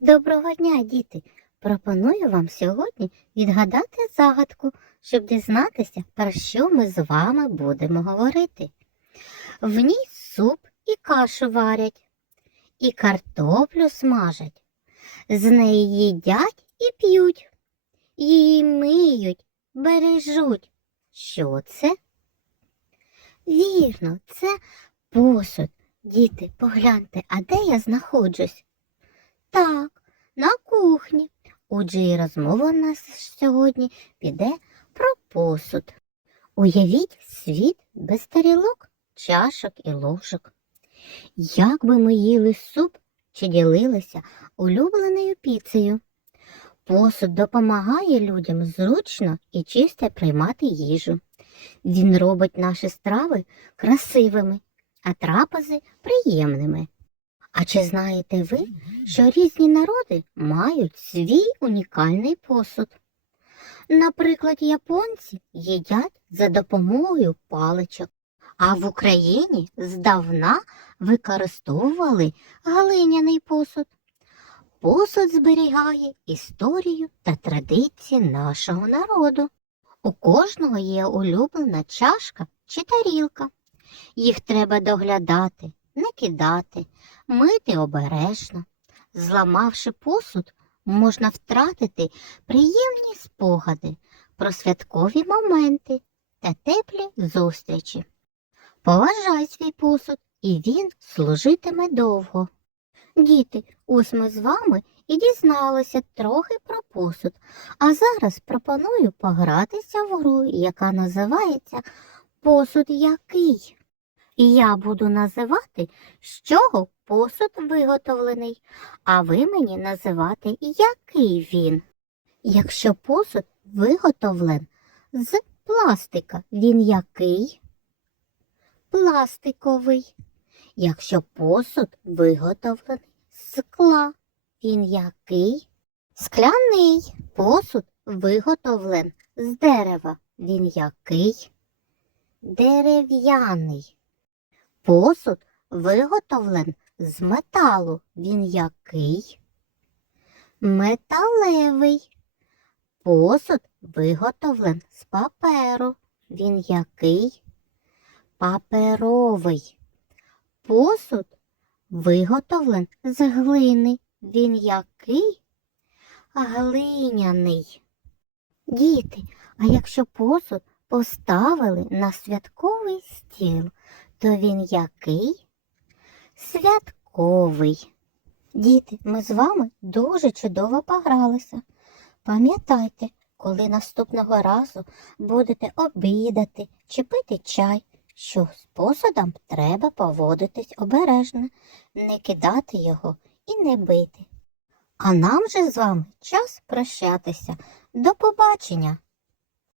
Доброго дня, діти! Пропоную вам сьогодні відгадати загадку, щоб дізнатися, про що ми з вами будемо говорити. В ній суп і кашу варять, і картоплю смажать, з неї їдять і п'ють, її миють, бережуть. Що це? Вірно, це посуд. Діти, погляньте, а де я знаходжусь? Так, на кухні. Отже, і розмова у нас сьогодні піде про посуд. Уявіть світ без тарілок, чашок і ложок. Як би ми їли суп чи ділилися улюбленою піцею? Посуд допомагає людям зручно і чисто приймати їжу. Він робить наші страви красивими, а трапези приємними. А чи знаєте ви, що різні народи мають свій унікальний посуд? Наприклад, японці їдять за допомогою паличок, а в Україні здавна використовували глиняний посуд. Посуд зберігає історію та традиції нашого народу. У кожного є улюблена чашка чи тарілка. Їх треба доглядати, кидати, мити обережно. Зламавши посуд, можна втратити приємні спогади про святкові моменти та теплі зустрічі. Поважай свій посуд, і він служитиме довго. Діти, ось ми з вами і дізналися трохи про посуд, а зараз пропоную погратися в гру, яка називається Посуд який. Я буду називати, з чого посуд виготовлений, а ви мені називати, який він. Якщо посуд виготовлен з пластика, він який? Пластиковий. Якщо посуд виготовлений з скла, він який? Скляний. Посуд виготовлен з дерева, він який? Дерев'яний. Посуд виготовлен з металу. Він який? Металевий. Посуд виготовлен з паперу. Він який? Паперовий. Посуд виготовлен з глини. Він який? Глиняний. Діти, а якщо посуд поставили на святковий стіл, то він який? Святковий. Діти, ми з вами дуже чудово погралися. Пам'ятайте, коли наступного разу будете обідати чи пити чай, що з посудом треба поводитись обережно, не кидати його і не бити. А нам же з вами час прощатися. До побачення!